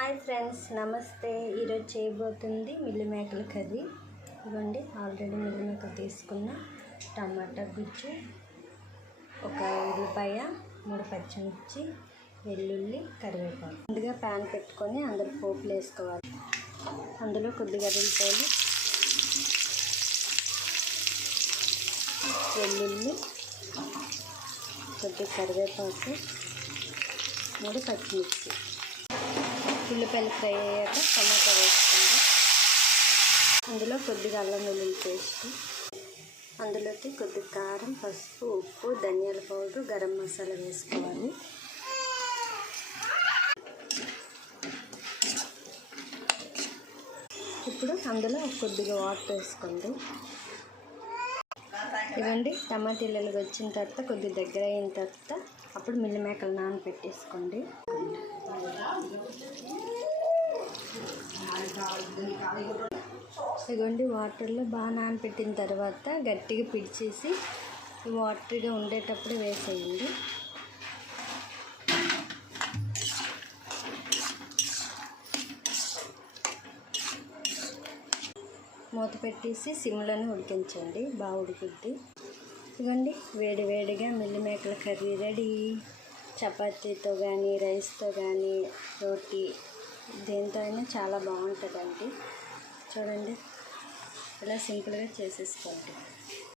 Hi friends, నమస్తే. ఈరోజు చేయబోతుంది మిల్లి మేకల కర్రీ. ఇవ్వండి, ఆల్రెడీ మిల్లి మేకలు తీసుకున్న టమాటా గుజ్జు, ఒక ఉల్లిపాయ, 3 పచ్చిమిర్చి, వెల్లుల్లి, కరివేపాకు. ముందుగా ప్యాన్ పెట్టుకొని అందులో పోపులు వేసుకోవాలి. అందులో కొద్దిగా ఉల్లిపాయలు, వెల్లుల్లి, కొద్దిగా కరివేపాకు, 3 పచ్చిమిర్చి. ఉల్లిపాయలు ఫ్రై అయ్యాక టమాటా వేసుకోండి. అందులో కొద్దిగా అల్లం వెల్లుల్లి పేస్ట్, అందులోకి కొద్దిగా కారం, పసుపు, ఉప్పు, ధనియాల పౌడర్, గరం మసాలా వేసుకోవాలి. ఇప్పుడు అందులో కొద్దిగా వాటర్ వేసుకోండి. ఇవ్వండి, టమాటీలు వచ్చిన తర్వాత కొద్దిగా దగ్గర అయిన తర్వాత అప్పుడు మిల్లి మేకలు నానబెట్టేసుకోండి. ఇదిగోండి, వాటర్లో బాగా నానబెట్టిన తర్వాత గట్టిగా పిడిచేసి వాటర్గా ఉండేటప్పుడు వేసేయండి. మూత పెట్టేసి సిమ్లోనే ఉడికించండి, బాగా ఉడుకుద్ది. ఇదిగోండి, వేడి వేడిగా మిల్లి మేకల కర్రీ రెడీ. చపాతీతో కానీ, రైస్తో కానీ, రోటీ దేంతో అయినా చాలా బాగుంటుందండి. చూడండి, ఇలా సింపుల్గా చేసేసుకోండి.